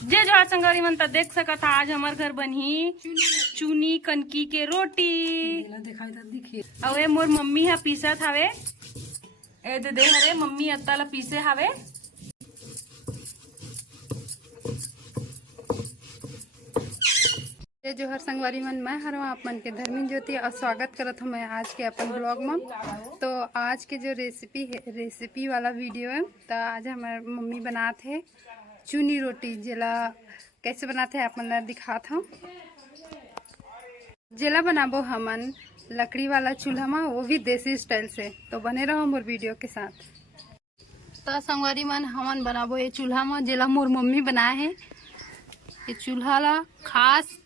जे जो संगवारी मन देख सकत था, आज हमार घर बनी चूनी कनकी के रोटी। अवे मोर मम्मी हा पीसत हवे, ए दे हरे मम्मी अत्ता ला पीसे हवे। जो हर संगवारी मन मैं हर आप मन के धर्मिन ज्योति और स्वागत करत हूँ मैं आज के अपन ब्लॉग में। तो आज के जो रेसिपी वाला वीडियो है, तो आज हमारे मम्मी बनाते हैं चूनी रोटी। जेला कैसे बनाते हैं आप मन दिखात हूँ। जेला बनाबो हमन लकड़ी वाला चूल्हा में, वो भी देसी स्टाइल से। तो बने रहो मोर वीडियो के साथ। तो संगवारी मन हमन बनाबो ये चूल्हा में, जेला मोर मम्मी बनाए है। ये चूल्हा ला खास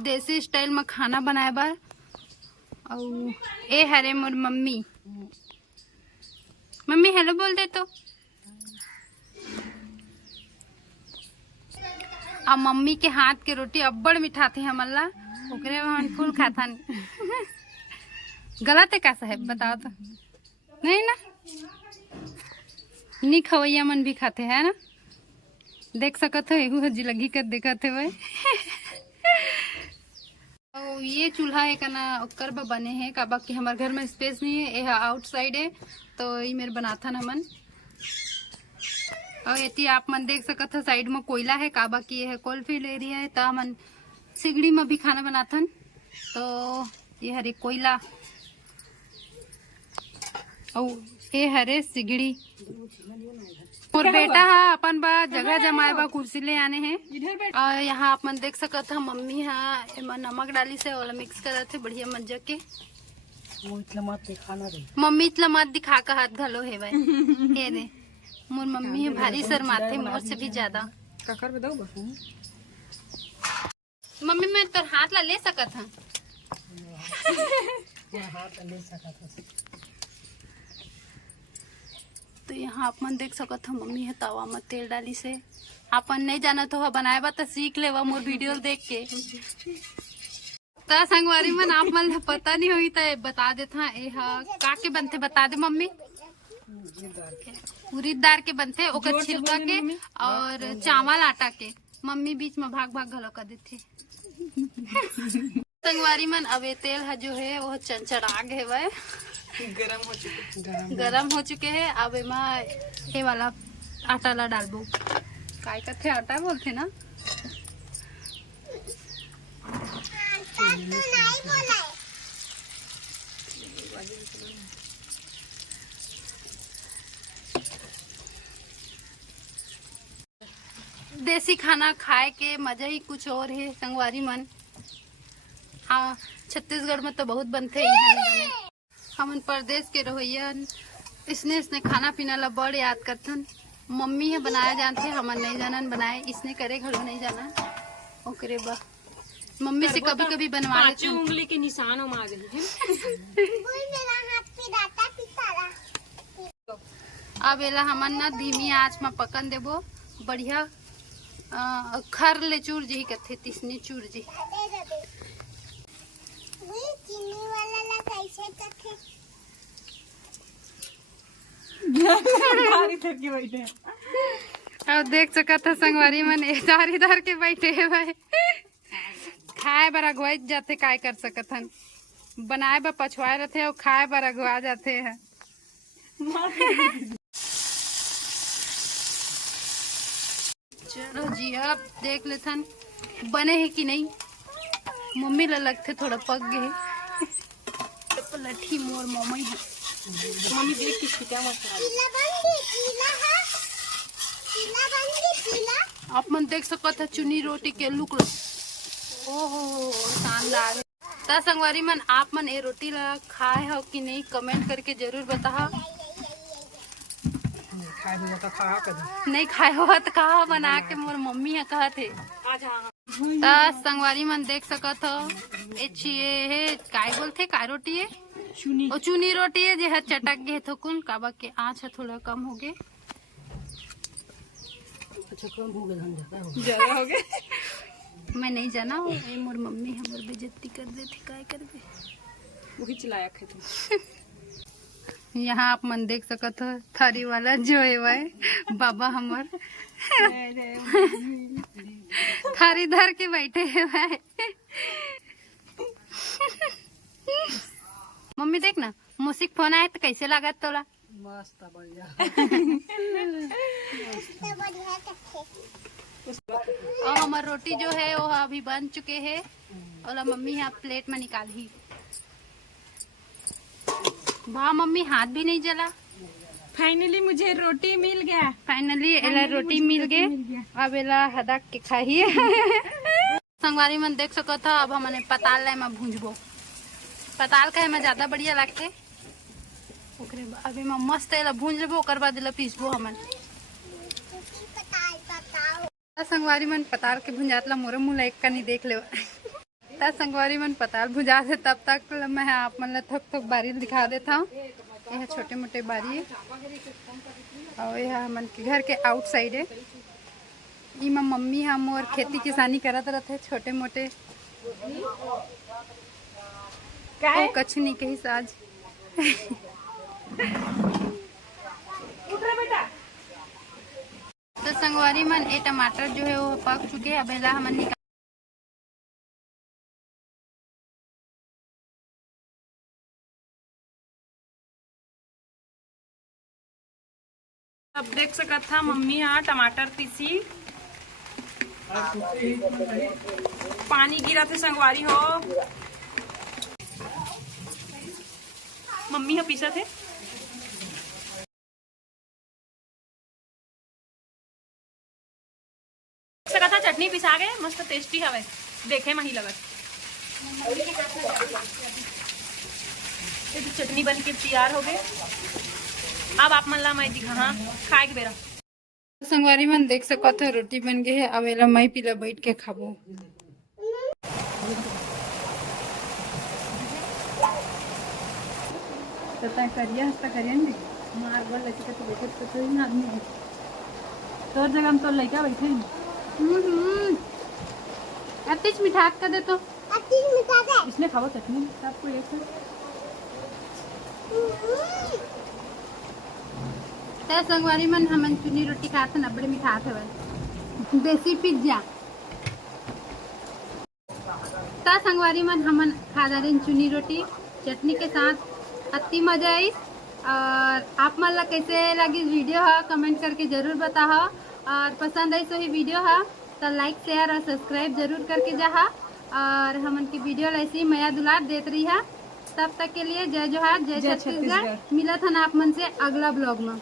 देसी स्टाइल में खाना बनाए बार। और ए हरे मोर मम्मी, मम्मी हेलो बोल दे। तो अब मम्मी के हाथ के रोटी अब्बड़ मीठा थे हमला, ओकरे हम फूल खाथन। गलत है का साहब बताओ तो? नहीं ना, नी खवैया मन भी खाते है ना, देख सकत हो। एहू जी लगी कर देखत है। और ये चूल्हा है का ना ओकर बने हैं का, बाकी हमारे घर में स्पेस नहीं है, यह आउटसाइड है। तो ये मेरे बनाथन हमन। और ये आप मन देख सकत हो साइड में कोयला है का, बाकी ये है कोलफील्ड एरिया है। तो हमन सिगड़ी में भी खाना बनाथन। तो ये हरे कोयला और ये हरे सिगड़ी। और बेटा है अपन बा जगह जमाए बा कुर्सी ले आने हैं। और यहाँ आप मन देख सकत है मम्मी हाँ नमक डाली से और मिक्स करत है बढ़िया मंजा के। मम्मी इतला मत दिखा का हाथ घलो है भाई। ये दे मोर मम्मी है भारी शर्माते मोर से भी ज्यादा। मम्मी मैं तो हाथ ला ले सकत हूँ। तो यहाँ आप मन देख सकत हो मम्मी है तवा में तेल डाली से। आपन नहीं जाना तो बनाए बा तो सीख ले मोर वीडियो देख के। तो संगवारी मन आप मन पता नहीं हुई तो बता देता ए का के बनते बता दे मम्मी। उड़द दाल के बनते, ओकर छिलका के और चावल आटा के। मम्मी बीच में भाग भाग घलो कर देते। संगवारी मन अब ये तेल है जो है वो चंचड़ा गए वह गरम हो चुके हैं। अब ये वाला आटा ला डालबो। काय कथे आटा बोलते ना। देसी खाना खाए के मजा ही कुछ और है संगवारी मन। हाँ छत्तीसगढ़ में तो बहुत बनते हैं। हमन प्रदेश के रहोइयन इसने खाना पीना ला बड़ याद करथन। मम्मी है बनाया जानते, हमन नहीं जानन बनाए। इसने करे घड़ो नहीं जाना। ओकरे बा मम्मी से कभी कभी बनवा लेते। उंगली के निशान मार गई। अब एला हमन ना धीमी आंच में पकन देबो बढ़िया। खर ले चूर जी कथे तिसने चूर जी। अब देख सकत है संगवारी मन इधर के बैठे है भाई। खाए बर अगुआ जाते काय कर सकत हन। बनाए बर पछवाए रहते और खाए बर अगुआ जाते हैं। चलो जी अब देख लेथन बने है कि नहीं। मम्मी ला लगते थोड़ा पक गए। लठी मोर मम्मी है। मम्मी देख किसकी क्या आप मन देख सकत है चुनी रोटी के लुक। ओहो शानदार है। ता संगवारी मन आप मन ये रोटी ला खाए हो कि नहीं कमेंट करके जरूर बता। नहीं खाए हो तो कहा बना के मोर मम्मी है कहा थे। संगवारी मन देख सकत हो ये काय बोलते काय रोटी है चूनी रोटी है जे चटक गए थकुन काबा के आँच है थोड़ा कम हो गए। ज्यादा हो गए। मैं नहीं जाना मोर मम्मी हमार बेइज्जती कर देती काय करबे। वही चिल्लाया थे तुम। यहाँ आप मन देख सकत हो थारी वाला जो है वह बाबा हमर थारी धर के बैठे है वह। मम्मी देख ना मुसिक फोन आए तो कैसे लागत तोला? मस्त बढ़िया। और हमार रोटी जो है वो अभी बन चुके हैं और मम्मी यहाँ प्लेट में निकाली। वाह मम्मी हाथ भी नहीं जला। फाइनली मुझे रोटी मिल गया। फाइनली एला रोटी मिल गए। अब एला हदक के खाइए। संगवारी मन देख सको था। अब हमने पताल ला में भूंजबो। पताल का में ज्यादा बढ़िया लगते। ओकरे अभी में मस्त एला भूंज लेबो ओकर बाद एला पीसबो हमन। संगवारी मन पताल के भुंजातला मोर मुँह लाइक का नहीं देख ले। संगवारी मन पताल भुजा दे तब तक मैं आप मन ला थोक थोक बारी दिखा देता हूँ। यह छोटे मोटे बारी है और यह हमन के घर के आउटसाइड है। इमा मम्मी हम और खेती किसानी करत रहते छोटे मोटे कछ नहीं कही साज। तो संगवारी मन ये टमाटर जो है वो पक चुके हैं। अब एला हमन निकाल। अब देख सकत था मम्मी यहाँ टमाटर पीसी। पानी गिरा थे संगवारी हो। मम्मी यहाँ पीसा थे। सकत था चटनी पिसा गए मस्त टेस्टी हवे देखे में ही लगत। चटनी बन के तैयार हो गए। अब आप मन ला मैं दिखा हाँ खाए के बेरा। संगवारी मन देख सको तो रोटी बन गए है। अब एला मैं पीला बैठ के खाबो। करिया हस्ता करियन दे मार बोल लड़का तो बैठे तो ही ना आदमी तोर जगह हम तो लड़का बैठे। अतिच मिठास का दे तो अतिच मिठा दे। इसने खाओ चटनी सबको एक संगवारी मन हमन चुनी रोटी खाते न बड़े मिठास हवे देसी पिज्जा। संगवारी मन हमन खा रहे चुनी रोटी चटनी के साथ। अति मजा आई। और आप मन ला कैसे लगी वीडियो है कमेंट करके जरूर बताओ। और पसंद आई तो ही वीडियो है तो लाइक शेयर और सब्सक्राइब जरूर करके जा। और हमन की वीडियो ऐसे ही मया दुलार देत रही है। तब तक के लिए जय जोहार जय छत्तीसगढ़। मिलत हन आप मन से अगला ब्लॉग में।